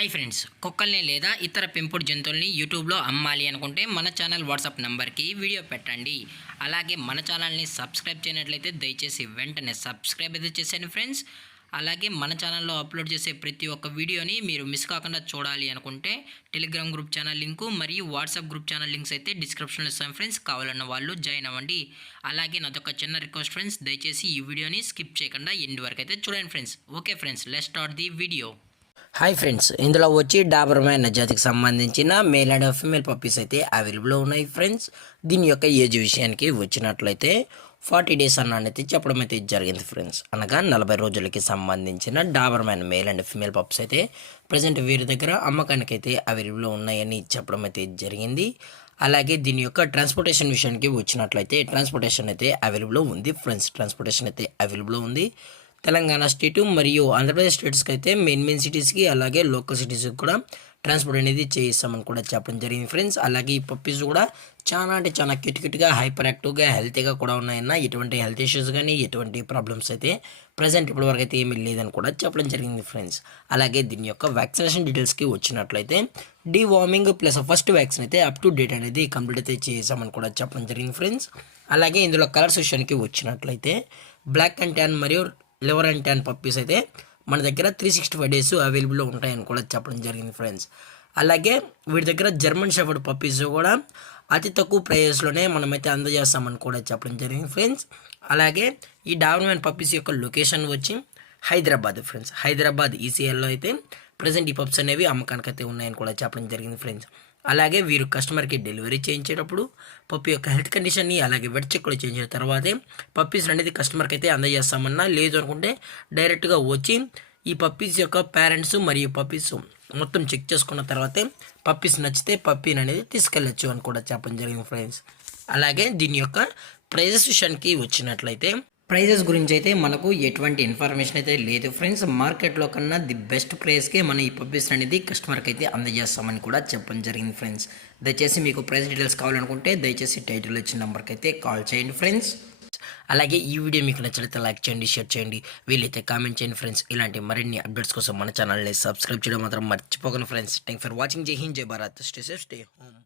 Hi friends, కుక్కల్ని లేదా ఇతర పెంపుడు జంతువుల్ని యూట్యూబ్లో అమ్మాలి అనుకుంటే మన ఛానల్ వాట్సాప్ నెంబర్కి వీడియో పెట్టండి. అలాగే మన ఛానల్ని సబ్స్క్రైబ్ చేయనట్లయితే దయచేసి వెంటనే సబ్స్క్రైబ్ అయితే చేసేయండి ఫ్రెండ్స్. అలాగే మన ఛానల్లో అప్లోడ్ చేసే ప్రతి ఒక్క వీడియోని మీరు మిస్ కాకుండా చూడాలి అనుకుంటే టెలిగ్రామ్ గ్రూప్ ఛానల్ లింకు మరియు వాట్సాప్ గ్రూప్ ఛానల్ లింక్స్ అయితే డిస్క్రిప్షన్లో ఇస్తాను ఫ్రెండ్స్. కావాలన్న వాళ్ళు జాయిన్ అవ్వండి. అలాగే నాదొక చిన్న రిక్వెస్ట్ ఫ్రెండ్స్, దయచేసి ఈ వీడియోని స్కిప్ చేయకుండా ఎండ్ వరకు అయితే చూడండి friends. Okay friends, let's start the video. Hi friends, ఇందులో వచ్చి డాబర్మ్యాన్ జాతికి సంబంధించిన మేల్ అండ్ ఫీమేల్ పప్పీస్ అయితే అవైలబుల్లో ఉన్నాయి ఫ్రెండ్స్. దీని యొక్క ఏజ్ విషయానికి వచ్చినట్లయితే 40 days అన్నది చెప్పడం అయితే జరిగింది ఫ్రెండ్స్. అనగా 40 రోజులకి సంబంధించిన Doberman male and female pups అయితే ప్రజెంట్ వీరి దగ్గర అమ్మకానికి అయితే అవైలబుల్లో ఉన్నాయని చెప్పడం అయితే జరిగింది. అలాగే దీని యొక్క ట్రాన్స్పోర్టేషన్ విషయానికి వచ్చినట్లయితే ట్రాన్స్పోర్టేషన్ అయితే అవైలబుల్లో ఉంది ఫ్రెండ్స్. ట్రాన్స్పోర్టేషన్ అయితే అవైలబుల్లో ఉంది. తెలంగాణ స్టేటు మరియు ఆంధ్రప్రదేశ్ స్టేట్స్కి అయితే మెయిన్ సిటీస్కి అలాగే లోకల్ సిటీస్కి కూడా ట్రాన్స్పోర్ట్ అనేది చేయిస్తామని కూడా చెప్పడం జరిగింది ఫ్రెండ్స్. అలాగే ఈ పప్పీస్ కూడా చాలా అంటే చాలా క్యూట్గా హైపర్ యాక్టివ్గా హెల్తీగా కూడా ఉన్నాయన్న. ఎటువంటి హెల్త్ ఇష్యూస్ కానీ ఎటువంటి ప్రాబ్లమ్స్ అయితే ప్రజెంట్ ఇప్పటివరకు అయితే ఏమీ లేదని కూడా చెప్పడం జరిగింది ఫ్రెండ్స్. అలాగే దీని యొక్క వ్యాక్సినేషన్ డీటెయిల్స్కి వచ్చినట్లయితే డీవార్మింగ్ ప్లస్ ఫస్ట్ వ్యాక్సిన్ అయితే అప్ టు డేట్ అనేది కంప్లీట్ అయితే చేసామని కూడా చెప్పడం జరిగింది ఫ్రెండ్స్. అలాగే ఇందులో కలర్స్ విషయానికి వచ్చినట్లయితే బ్లాక్ అండ్ ట్యాన్ మరియు లివర్ అండ్ ట్యాన్ పప్పీస్ అయితే మన దగ్గర 365 days అవైలబుల్లో ఉంటాయని కూడా చెప్పడం జరిగింది ఫ్రెండ్స్. అలాగే వీటి దగ్గర జర్మన్ షెఫర్డ్ పప్పీస్ కూడా అతి తక్కువ ప్రైజెస్లోనే మనమైతే అందజేస్తామని కూడా చెప్పడం జరిగింది ఫ్రెండ్స్. అలాగే ఈ డాబర్మ్యాన్ పప్పీస్ యొక్క లొకేషన్ వచ్చి హైదరాబాద్ ఫ్రెండ్స్. హైదరాబాద్ ఈసీఎల్లో అయితే ప్రజెంట్ ఈ పప్స్ అనేవి అమ్మకానికి అయితే ఉన్నాయని కూడా చెప్పడం జరిగింది ఫ్రెండ్స్. అలాగే వీరు కస్టమర్కి డెలివరీ చేయించేటప్పుడు పప్పి యొక్క హెల్త్ కండిషన్ని అలాగే వెట్ చెక్ కూడా చేయించిన తర్వాతే పప్పీస్ అనేది కస్టమర్కి అయితే అందజేస్తామన్నా. లేదు అనుకుంటే డైరెక్ట్గా వచ్చి ఈ పప్పీస్ యొక్క పేరెంట్స్ మరియు పప్పీస్ మొత్తం చెక్ చేసుకున్న తర్వాతే పప్పీస్ నచ్చితే పప్పీని అనేది తీసుకెళ్ళచ్చు అని కూడా చెప్పడం జరిగింది ఫ్రెండ్స్. అలాగే దీని యొక్క ప్రైజెస్ విషయానికి వచ్చినట్లయితే ప్రైజెస్ గురించి అయితే మనకు ఎటువంటి ఇన్ఫర్మేషన్ అయితే లేదు ఫ్రెండ్స్. మార్కెట్లో కన్నా ది బెస్ట్ ప్రైస్కే మనం ఈ పప్పీస్ అనేది కస్టమర్కి అయితే అందజేస్తామని కూడా చెప్పడం జరిగింది ఫ్రెండ్స్. దయచేసి మీకు ప్రైస్ డీటెయిల్స్ కావాలనుకుంటే దయచేసి టైటిల్ ఇచ్చిన నెంబర్కి అయితే కాల్ చేయండి ఫ్రెండ్స్. అలాగే ఈ వీడియో మీకు నచ్చితే లైక్ చేయండి, షేర్ చేయండి, వీలైతే కామెంట్ చేయండి ఫ్రెండ్స్. ఇలాంటి మరిన్ని అప్డేట్స్ కోసం మన ఛానల్ని సబ్స్క్రైబ్ చేయడం మాత్రం మర్చిపోకండి ఫ్రెండ్స్. Thank for watching. జై హింద్, జై Bharat, stay safe, stay home.